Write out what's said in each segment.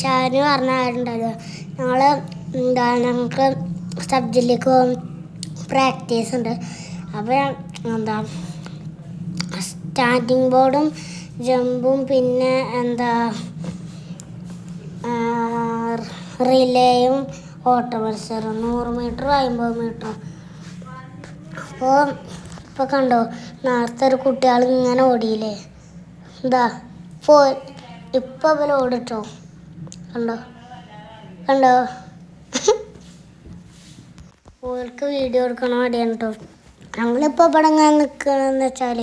ഏഷ്യാന് പറഞ്ഞിട്ടുണ്ടല്ലോ ഞങ്ങൾ എന്താ ഞങ്ങൾക്ക് സബ്ജക്റ്റിലേക്ക് പ്രാക്ടീസ് ഉണ്ട്. അപ്പോൾ എന്താ സ്റ്റാൻഡിങ് ബോർഡും ജമ്പും പിന്നെ എന്താ റിലേയും ഓട്ട മത്സരം നൂറ് മീറ്ററും അമ്പത് മീറ്ററും അപ്പോൾ ഇപ്പോൾ കണ്ടോ നേരത്തെ ഒരു കുട്ടികൾ ഇങ്ങനെ ഓടിയില്ലേ എന്താ ഇപ്പോൾ അവർ ഓടിട്ടോ? കണ്ടോ? കണ്ടോ? ഓൾക്ക് വീഡിയോ എടുക്കണ മടിയാണ് കേട്ടോ ഞങ്ങളിപ്പോൾ ഇവിടെ ഇങ്ങനെ നിൽക്കണമെന്ന് വെച്ചാൽ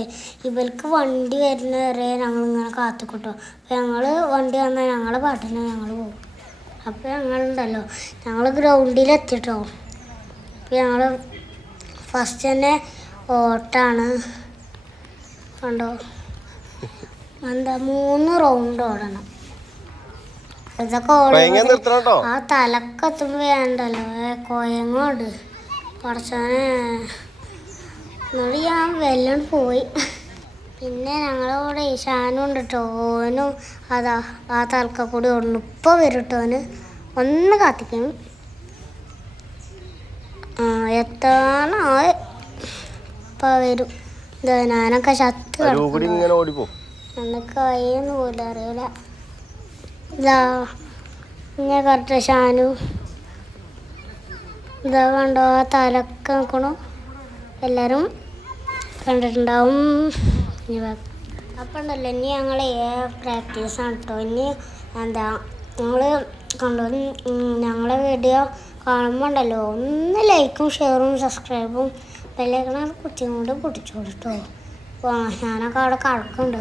ഇവർക്ക് വണ്ടി വരുന്ന വരെ ഞങ്ങളിങ്ങനെ കാത്തുക്കിട്ടോ. അപ്പോൾ ഞങ്ങൾ വണ്ടി വന്നാൽ ഞങ്ങളെ പാട്ടിന് ഞങ്ങൾ പോകും അപ്പോൾ ഞങ്ങളുണ്ടല്ലോ. ഞങ്ങൾ ഗ്രൗണ്ടിൽ എത്തിട്ടോ. അപ്പോൾ ഞങ്ങൾ ഫസ്റ്റ് തന്നെ ഓട്ടാണ്. കണ്ടോ? എന്താ മൂന്ന് റൗണ്ട് ഓടണം. ഇതൊക്കെ ആ വേണ്ടല്ലോ കോയങ്ങോട്. കുറച്ചോനെ എന്നിട്ട് ഞാൻ വെല്ലം പോയി. പിന്നെ ഞങ്ങളവിടെ ഈശാനും ഉണ്ട് കേട്ടോ ഓനും അതാ ആ തലക്ക കൂടി ഉള്ളു ഇപ്പോൾ വരും ഒന്ന് കാത്തിക്കും ആ എത്താനായി ഇപ്പം വരും. ഞാനൊക്കെ ശത്രു ഓടിപ്പോ. എനിക്ക് കഴിയുന്ന പോലും അറിയില്ല ഇതാ ഇങ്ങനെ കറക്റ്റ് ഷാനു. ഇതാ കണ്ടോ തലക്ക് നോക്കണു. എല്ലാവരും കണ്ടിട്ടുണ്ടാവും. അപ്പം ഉണ്ടല്ലോ ഇനി ഞങ്ങൾ പ്രാക്ടീസാണ് കേട്ടോ ഇനി എന്താ ഞങ്ങൾ കണ്ടോ ഞങ്ങളെ വീഡിയോ കാണുമ്പോൾ ഉണ്ടല്ലോ ഒന്ന് ലൈക്കും ഷെയറും സബ്സ്ക്രൈബും ബെല്ലൈക്കണ കുട്ടിയും കൊണ്ട് പൊട്ടിച്ചോളൂ കേട്ടോ അപ്പോൾ ഞാനൊക്കെ അവിടെ കടക്കുന്നുണ്ട്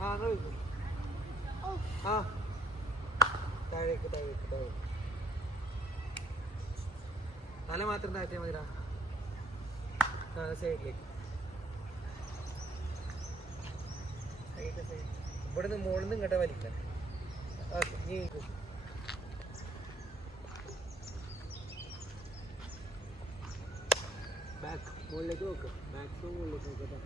ആ നിങ്ങൾ വെക്കൂ. ആ താഴേക്ക് താഴേക്ക് താഴേക്ക് തല മാത്രം താഴ്ത്തിയാൽ മതിടാ. സൈഡിലേക്ക് സൈഡ് സൈഡ് ഇവിടെ മുകളിൽ നിന്ന് ഇങ്ങോട്ട് വലിക്കാം. നീ ബാക്ക് മുകളിലേക്ക് നോക്ക്. ബാക്ക് മുകളിലേക്ക് നോക്കട്ടോ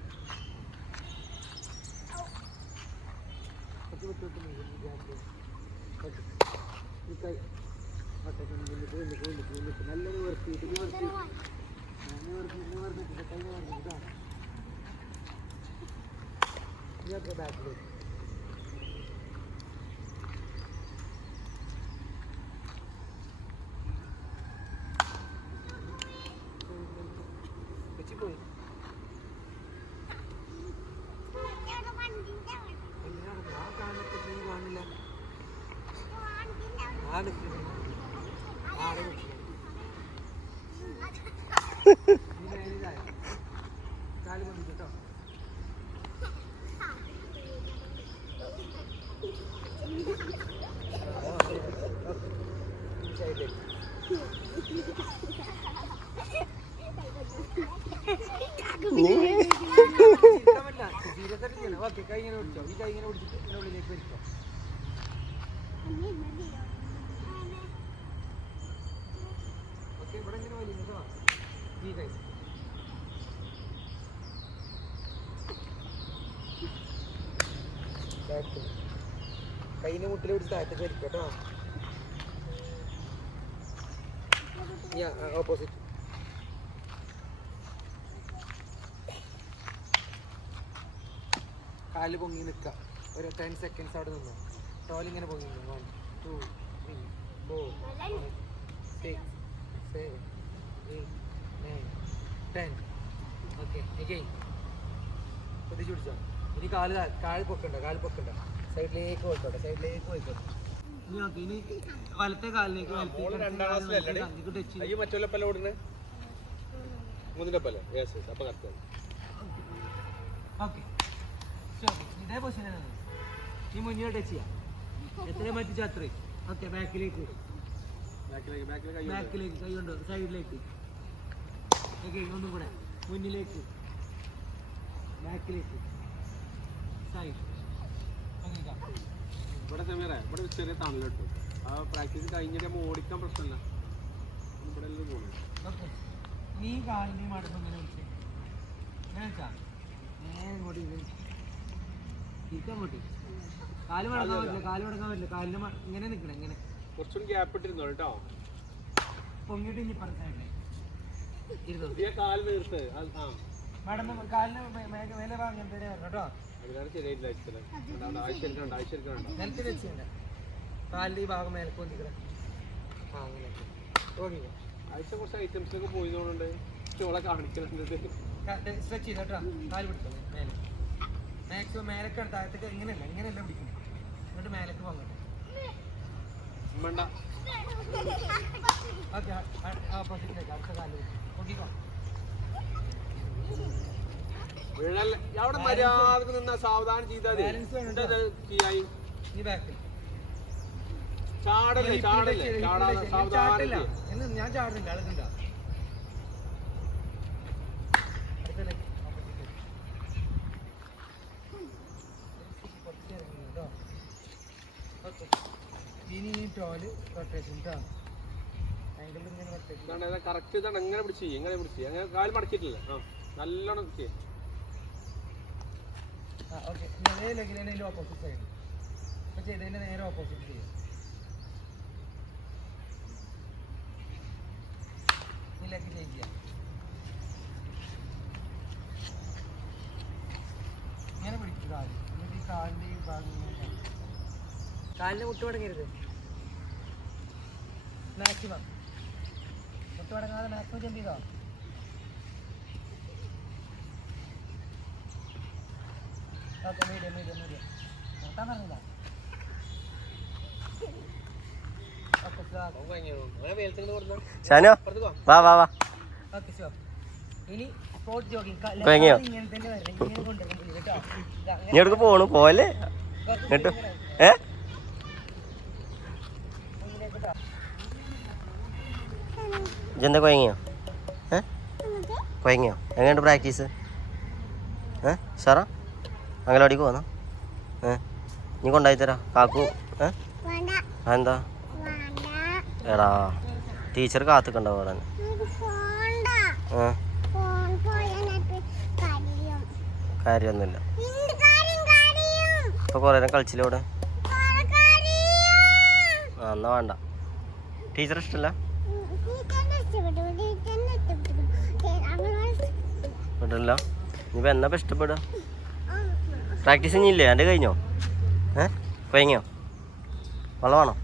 കുറച്ച് നീങ്ങ് ഗ്യാപ്പിൽ ഓക്കെ ഈ കൈ ഓക്കെ മുന്നിലേക്ക് മുന്നിലേക്ക് മുന്നിലേക്ക് മുന്നിലേക്ക് നല്ല നിവർത്തിയിട്ട് നിവർത്തി നിവർത്തി നിവർത്തിട്ട് കൈ നിവർത്തിട്ട് ഇതൊക്കെ ബാക്കിലേക്ക് വെച്ചിപ്പോയി എന്തിനാണ് ആ കാണത്തെ നീ കാണില്ല ആട് ആട് കാൽ വന്നിട്ടോ സൈഡിലേക്ക് ഓക്കെ കൈ ഇങ്ങനെ പിടിച്ചോ ഈ കൈ ഇങ്ങനെ പിടിച്ചിട്ട് ഇതിന്റെ ഉള്ളിലേക്ക് വലിച്ചോ ഓക്കെ ഇവിടെ ഇങ്ങനെ വലിയ കേട്ടോ ഈ കൈ ബാക്ക് കൈയിന്റെ മുട്ടിൽ പിടിച്ച് താഴത്തേക്ക് വരിക്കട്ടോ കേട്ടോ ഓപ്പോസിറ്റ് കാൽ പൊങ്ങി നിൽക്കുക ഒരു ടെൻ സെക്കൻഡ്സ് അവിടെ നിന്നു. ഇങ്ങനെ പൊങ്ങി നിന്നു. One two three four six seven eight nine ten okay again പിടിച്ചോ ഇനി കാൽ കാൽ പൊക്കണ്ട കാൽ പൊക്കണ്ട. സൈഡിലേക്ക് പോയിക്കോട്ടെ സൈഡിലേക്ക് പോയിക്കോട്ടെ. ഇനി ഓക്കെ ഇനി വലത്തെ കാലിലേക്ക് അയ്യോ മറ്റുള്ള പല ഓടുന്നത് മൂന്നിന്റെ പല യെസ് യെസ് അപ്പൊ കറക്റ്റ് ഓക്കെ ഇതേ പൊസിഷൻ ഈ മുന്നിൽ ടച്ച് ചെയ്യാം. എത്രയും പറ്റിച്ച അത്രയും. ഓക്കെ ബാക്കിലേക്ക് ബാക്കിലേക്ക് കൈ കൊണ്ട്. സൈഡിലേക്ക് ഓക്കെ ഒന്നും കൂടെ. മുന്നിലേക്ക്. ബാക്കിലേക്ക് സൈഡ് ഇവിടെ സമീറ ഇവിടെ ചെറിയ തണലിട്ടു ആ പ്രാക്ടീസ് കഴിഞ്ഞിട്ട് നമ്മൾ ഓടിക്കാൻ പ്രശ്നമില്ല. ഇവിടെ എല്ലാം പോകുന്നു നീ കാലിനെയും അടുത്തൊന്നും വിളിച്ചേ ഞാൻ ഇങ്ങോട്ട് പോട്ടി കാൽ മടക്കാൻ പറ്റില്ല കാൽ മടക്കാൻ പറ്റില്ല. കാലിന് ഇങ്ങനെ നിൽക്കണം ഇങ്ങനെ. കുറച്ചും ഗ്യാപ്പ് ഇട്ടിരുന്നോ കേട്ടോ? പൊങ്ങിട്ട് ഇനി പറഞ്ഞേ സൈഡിലെ ഇരുന്നു? കാൽ നേർത്ത്. ആ. മാഡം കാലിന് മേലെ ഭാഗം എന്തേലും വരണം കേട്ടോ. അതിനാണ് ശരിയായിട്ടില്ല അയച്ചത് ആഴ്ച ആഴ്ച നിലത്ത് വെച്ചില്ല കാലിന്റെ ഈ ഭാഗം മേലെ പൊന്തിക്കണേ. ആ അങ്ങനെ. ഓക്കെ. ആഴ്ച കുറച്ച് ഐറ്റംസിലൊക്കെ പോയി തോന്നുന്നുണ്ട്. ചോളെ കാണിക്കുന്നുണ്ട് സ്ട്രെച്ച് കാൽ പിടിച്ചോ മേലെ. മാക്സിമം മേലേക്ക് താഴത്തേക്ക് ഇങ്ങനെയല്ല ഇങ്ങനെയല്ല പിടിക്കണം. എന്നിട്ട് മേലേക്ക് പോകട്ടെ വേണ്ട. ഓക്കെ ഓപ്പോസിറ്റിലേക്ക് അടുത്ത കാൽ പൊക്കിക്കോ. വീഴല്ല അവിടെ മര്യാദയ്ക്ക് നിന്നാ സാവധാനം ചെയ്താൽ ചാടല്ലേ ചാടല്ലേ ചാടാതെ സാവധാനം. ഞാൻ ചാടുന്നുണ്ട് അളക്കുണ്ടോ ഈ ടോൽ റൊട്ടേഷൻ ഇങ്ങനെ കറക്റ്റ് ഇതാണ് എങ്ങനെ പിടിച്ച് എങ്ങനെ പിടിച്ച് അങ്ങനെ കാൽ മടക്കിയിട്ടില്ല. ആ നല്ലോണം ചെയ്യ്. ആ ഓക്കെ അതേ ലെഗിൽ തന്നെ അതിന്റെ ഓപ്പോസിറ്റ് സൈഡ് അപ്പോൾ ചെയ്തതിന്റെ നേരെ ഓപ്പോസിറ്റ് ചെയ്യും. ഈ ലെഗ് ചേഞ്ച് ചെയ്യാം. ഇങ്ങനെ പിടിക്കും കാൽ. എന്നിട്ട് ഈ കാലിന്റെ ഈ ഭാഗം ഇങ്ങനെ. കാലിന്റെ മുട്ട് മടങ്ങരുത്. മാക്സിമം മുട്ട് മടങ്ങാതെ മാക്സിമം ജമ്പ് ചെയ്തോ ഓക്കെ മീഡിയം മീഡിയം മീഡിയം നിർത്താൻ പറഞ്ഞില്ല ഇങ്ങോട്ട് പോണു ഷാനോ വാ വാ വാ ഓക്കെ സ്ലോ ഇനി സ്പോർട്സ് ജോഗിങ് കൊയങ്ങിയോ? ഇങ്ങനെ തന്നെ വരണം ഇങ്ങനെ കൊണ്ടുവരണം കേട്ടോ ഇതാ, നീ എവിടേക്ക് പോണു പോലെ കുറച്ച് കേട്ടോ ഇങ്ങനെ ഏ ഇങ്ങനെ കേട്ടോ ഇജെന്താ കുഴങ്ങിയോ ഏ? കുഴങ്ങിയോ എങ്ങനെയുണ്ട് പ്രാക്ടീസ്? ഏ? ഷറ അങ്കലവാടിക്ക് പോന്നാ? ഏ? നീ കൊണ്ടായി തരാം. കാക്കു? ഏ? എന്താ എടാ ടീച്ചർ കാത്തുക്കണ്ടാവും അവിടെ ഏ? കാര്യമൊന്നുമില്ല. ഇപ്പൊ കുറേ നേരം കളിച്ചില്ല ഇവിടെ? ആ എന്നാ വേണ്ട. ടീച്ചർ ഇഷ്ടമല്ല ഇഷ്ടപ്പെട്ടില്ല ഇനിയിപ്പോൾ എന്നാ ഇപ്പം ഇഷ്ടപ്പെടുക? പ്രാക്ടീസ് ഇനിയില്ലേ? എന്റെ കഴിഞ്ഞോ? ഏ? കൊയങ്ങിയോ വെള്ളമാണോ?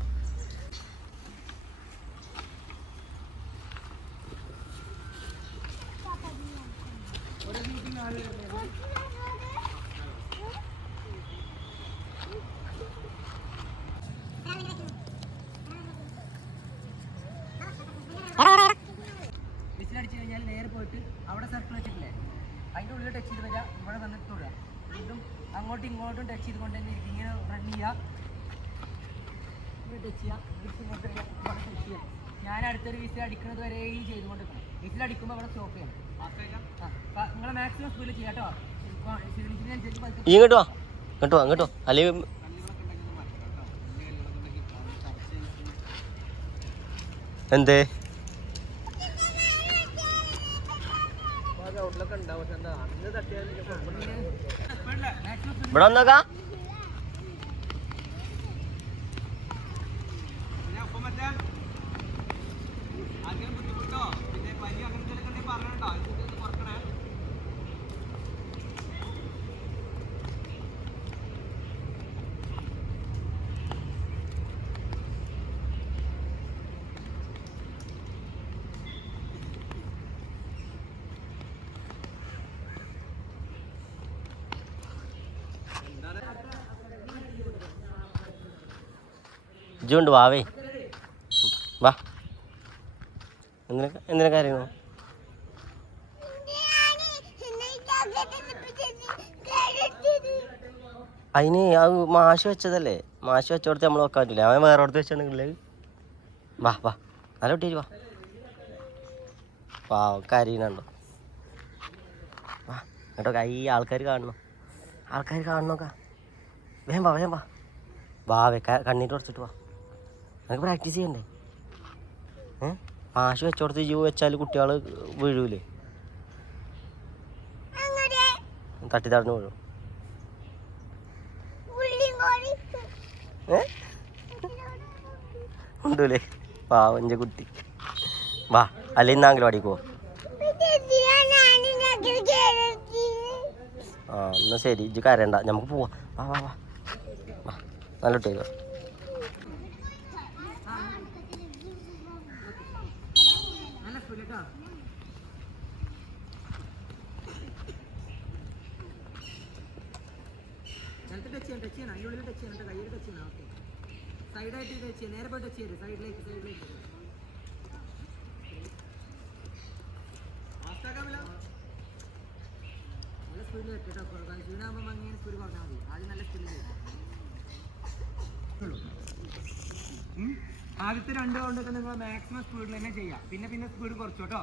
കഴിഞ്ഞാൽ നേരെ പോയിട്ട് അവിടെ സർക്കിൾ വെച്ചിട്ടില്ലേ? അതിന്റെ ഉള്ളിൽ ടച്ച് ചെയ്ത് വരിക ഇവിടെ വന്നിട്ട് തൊടുക. വീണ്ടും അങ്ങോട്ടും ഇങ്ങോട്ടും ടച്ച് ചെയ്തുകൊണ്ട് തന്നെ ഇരിക്കും. ഇങ്ങനെ റൺ ചെയ്യുക ടച്ച് ചെയ്യുക ഇങ്ങോട്ട് ഇവിടെ ടച്ച് ചെയ്യുക ഞാൻ അടുത്തൊരു വിസിൽ അടിക്കുന്നത് വരെ ഈ ചെയ്തുകൊണ്ട് നിൽക്കണം വിസിൽ അടിക്കുമ്പോൾ ഇവിടെ സ്റ്റോപ്പ് ചെയ്യണം. ആ നിങ്ങൾ മാക്സിമം സ്പീഡിൽ ചെയ്യാം കേട്ടോ. ഇങ്ങോട്ട് വാ. ഇങ്ങോട്ട് വാ ഇങ്ങോട്ട് അല്ലെങ്കിൽ എന്തേ ഗ്രൗണ്ടിലൊക്കെ ഉണ്ടാവും പക്ഷെ എന്താ അന്ന് തട്ടിയാൽ മാക്സിമം ഇവിടെ വന്നോക്കാ. ഇജുണ്ട് വാവേ. വാ. എന്തിനാ എന്തിനാ കാര്യങ്ങൾ അതിന് അത് മാഷ് വെച്ചതല്ലേ? മാഷ് വെച്ചോടത്ത് നമ്മൾ വെക്കാൻ പറ്റില്ല അവൻ വേറെ അടുത്ത് വെച്ചിട്ടുണ്ടെങ്കിൽ വാ വാ. നല്ല കുട്ടി വാ. വാ കരീനുണ്ടോ വാ കേട്ടോ കൈ ആൾക്കാർ കാണണം? ആൾക്കാർ കാണണോക്കാ. വേം വാ വേം വാ. വാ വേ കണ്ണീട്ട് കുറച്ചിട്ട് വാ. നമുക്ക് പ്രാക്ടീസ് ചെയ്യണ്ടേ? ഏഹ് മാഷ് വെച്ചോടത്ത് ജീവ് വെച്ചാൽ കുട്ടികൾ വീഴൂലേ? തട്ടി തടഞ്ഞു വീഴും. ഉണ്ടല്ലേ? ഉണ്ടല്ലേ പാവഞ്ച കുട്ടി. വാ അല്ലെ ഇന്ന് അടിക്കോ ആ എന്നാ ശരി. ഇജ്ജ് കരണ്ട നമുക്ക് പോവാ. വാ വാ വാ. വാ നല്ല കുട്ടിയാ നല്ല സ്പീഡ് കേട്ടോ നിലത്ത് ടച്ച് ചെയ്യണം ടച്ച് ചെയ്യണം അതിന്റെ ഉള്ളിൽ ടച്ച് ചെയ്യണം കേട്ടോ കയ്യിൽ ടച്ച് ചെയ്യണം ഓക്കെ സൈഡായിട്ട് ടച്ച് ചെയ്യുക നേരെ പോയി ടച്ച് ചെയ്യരുത് സൈഡിലേക്ക് സൈഡിലേക്ക് നല്ല സ്പീഡിൽ വെട്ടോ ക്ഷീണാകുമ്പോൾ അങ്ങനെ സ്പീഡ് കുറഞ്ഞാൽ മതി ആദ്യം നല്ല സ്പീഡിൽ ആദ്യത്തെ രണ്ട് റൗണ്ടൊക്കെ നിങ്ങൾ മാക്സിമം സ്പീഡിൽ തന്നെ ചെയ്യാം. പിന്നെ പിന്നെ സ്പീഡ് കുറച്ചു കേട്ടോ.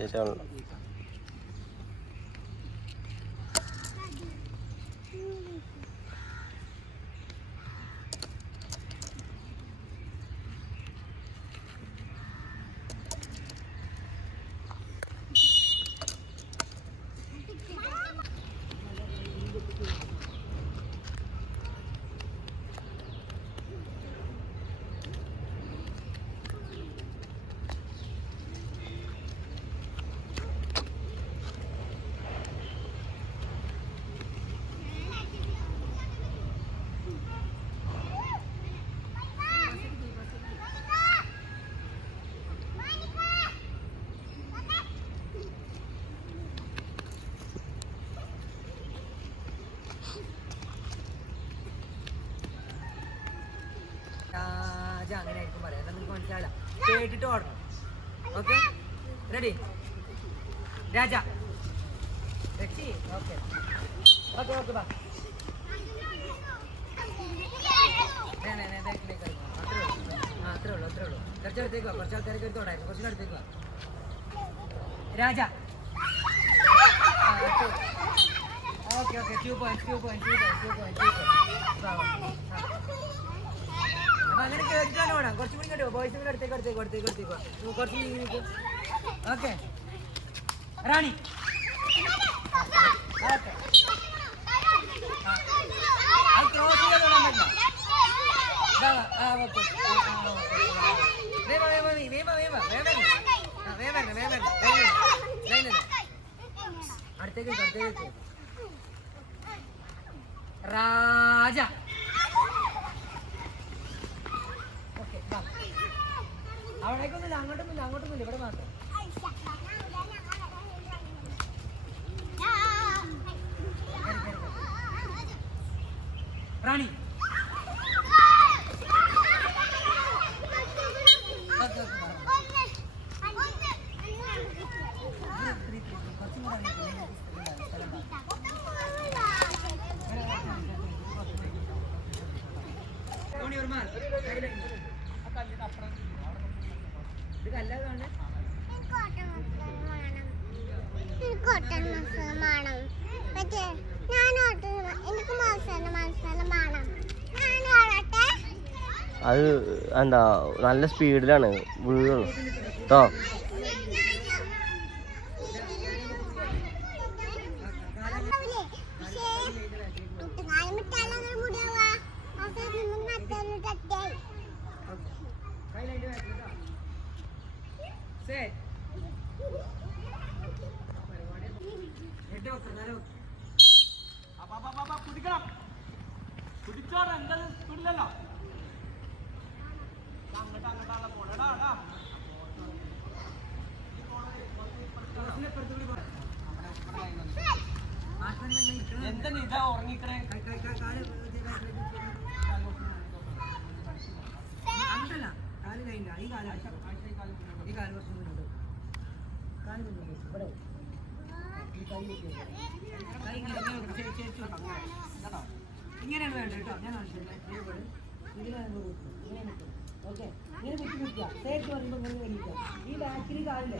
Sí, sí. കേട്ടിട്ട് ഓടണം. Okay ready Raja. രക്ഷി okay okay okay ബാ. അത്രേ ഉള്ളൂ. അത്രേ ഉള്ളൂ അത്രേ ഉള്ളൂ. കുറച്ച് അടുത്തേക്ക് വാ കുറച്ച് ആൾക്കാരൊക്കെ എടുത്തോടായിരുന്നു കുറച്ച് അടുത്തേക്ക് വാ. രാജ. Okay okay. പോയിന്റ് അങ്ങനെ കേട്ടിട്ടാണ് ഓടാം കുറച്ചും കൂടി കേട്ടോ ബോയ്സും കൂടെ അടുത്തേക്ക് അടുത്തേക്ക് അടുത്തേക്ക് അടുത്തേക്ക് കുറച്ചും കൂടി ഓക്കെ. റാണി ഓക്കെ. ഇതാ വാ. ആ ഓക്കെ ആ ഓക്കെ വേമ വേമ നീ വേമ വേമ വേമ ആ വേമ വേമ വേമ വേമ ലൈൻ അടുത്തേക്ക് വെക്ക്, അടുത്തേക്ക് വെക്ക്. രാജ അവിടേക്കൊന്നുമില്ല അങ്ങോട്ടൊന്നുമില്ല അങ്ങോട്ടൊന്നുമില്ല ഇവിടെ മാത്രം. എനിക്ക് മസാല അത് എന്താ നല്ല സ്പീഡിലാണ് വീഴുള്ളൂ. കേട്ടോ സെറ്റ് ഹെഡ് വെക്കാം നല്ല വെക്കാം കുടിക്കണം എന്താ സ്പീഡിലല്ലോ അങ്ങോട്ട് അങ്ങോട്ടാണ് പോണടാ എടാ എന്താ നീ ഇതാ ഉറങ്ങിക്കണേ അങ്ങനല്ല കാൽ കഴിഞ്ഞ ഈ കാൽ ഈ കാൽ കുറച്ച് മുന്നോട്ട് കാൽ മുന്നോട്ട് ഇവിടെ കൈ. കൈ ഇങ്ങനെ ചേച്ചി. കേട്ടോ? ഇങ്ങനെയാണ് വേണ്ടത് കേട്ടോ. ഞാൻ. ഓക്കെ ഇങ്ങനെ വെച്ച് നിൽക്കുക. സേഫ് വരുമ്പോൾ ഇങ്ങനെ വലിക്കുക ഈ ബാക്കിൽ കാലില്ല?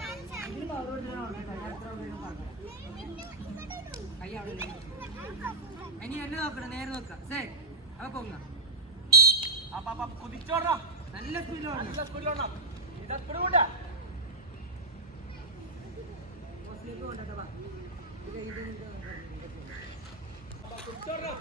ഇതിൽ കേട്ടോ ഞാൻ എത്ര വേണം പറഞ്ഞത് കൈ അവിടെ? ഇനി എന്നെ നോക്കണം നേരെ നോക്ക. സേ അപ്പൊ പൊങ്ങ. അപ്പൊ കുതിച്ചോടാ. നല്ല സ്പീഡിലോണം നല്ല സ്പീഡിലോടാ ഇതാ സ്പീഡ് കൂട്ടാ ഹോസ്റ്റലിലേക്ക് കൊണ്ടുവരട്ടെ, വാ. ഇത് ഇത് ഇത് കുതിച്ചോടാ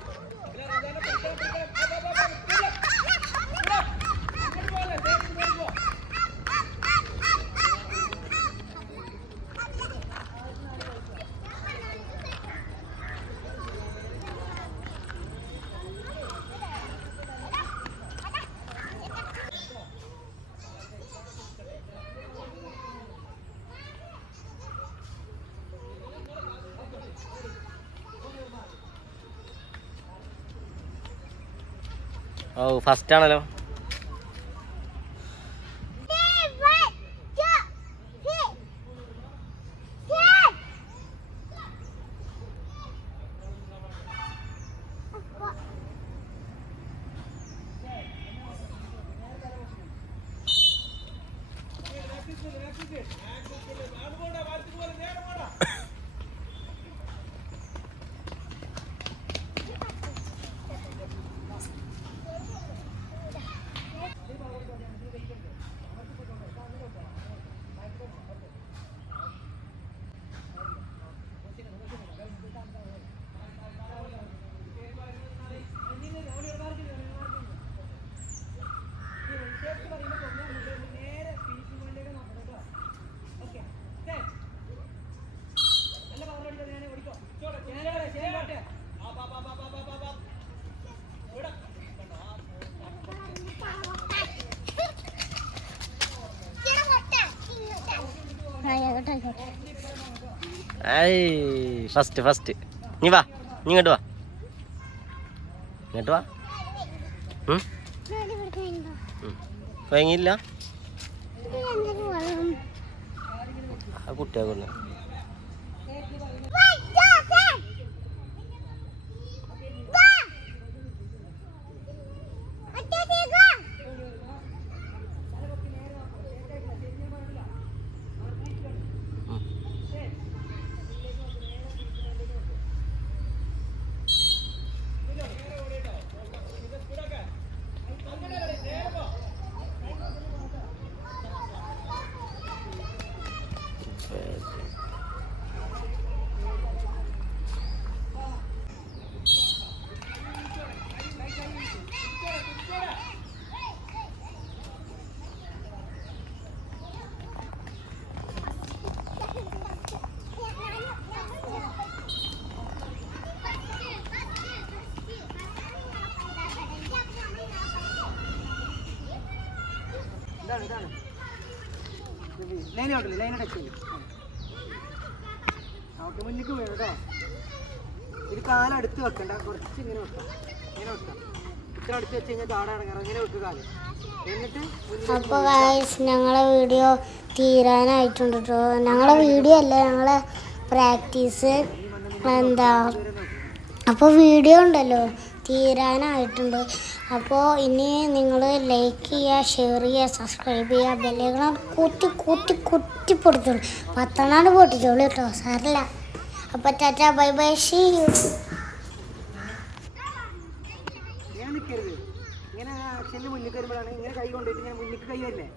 ഓ ഫസ്റ്റ് ആണല്ലോ. ഫസ്റ്റ് ഫസ്റ്റ് നീ വാ നീ ഇങ്ങോട്ട് വാ. ഇങ്ങോട്ട് വാ. കുഴങ്ങിയില്ല ആ കുട്ടിയെ കൊണ്ട് ഇതാണ് ഇതാണ്. ലൈൻ ഔട്ടില്ല ലൈൻ ടച്ച് ചെയ്യും ഓക്കെ മുന്നിക്ക് വീഴും കേട്ടോ. ഇത് കാലം അടുത്ത് വെക്കണ്ട കുറച്ച് ഇങ്ങനെ വെക്കാം. ഇങ്ങനെ വെക്കാം. ഇത്ര അടുത്ത് വെച്ച് കഴിഞ്ഞാൽ താടെ ഇറങ്ങാറ് ഇങ്ങനെ വെക്കുക കാലം. അപ്പോൾ ഗൈസ് ഞങ്ങളെ വീഡിയോ തീരാനായിട്ടുണ്ട് കേട്ടോ ഞങ്ങളെ വീഡിയോ അല്ല ഞങ്ങളെ പ്രാക്ടീസ് എന്താ? അപ്പോൾ വീഡിയോ ഉണ്ടല്ലോ തീരാനായിട്ടുണ്ട്. അപ്പോൾ ഇനി നിങ്ങൾ ലൈക്ക് ചെയ്യുക ഷെയർ ചെയ്യുക സബ്സ്ക്രൈബ് ചെയ്യുക ബെല്ലുകളും കൂട്ടി കൂട്ടി കുത്തി പൊടിച്ചോളൂ പത്തെണ്ണാണ് പൊട്ടിച്ചോളൂ കേട്ടോ സാറില്ല അപ്പോൾ tata bye bye see you ഇങ്ങനെ അച്ഛന്റെ മുന്നിൽ വരുമ്പോഴാണ് ഇങ്ങനെ മുന്നിൽ കൈ കേട്ടോ.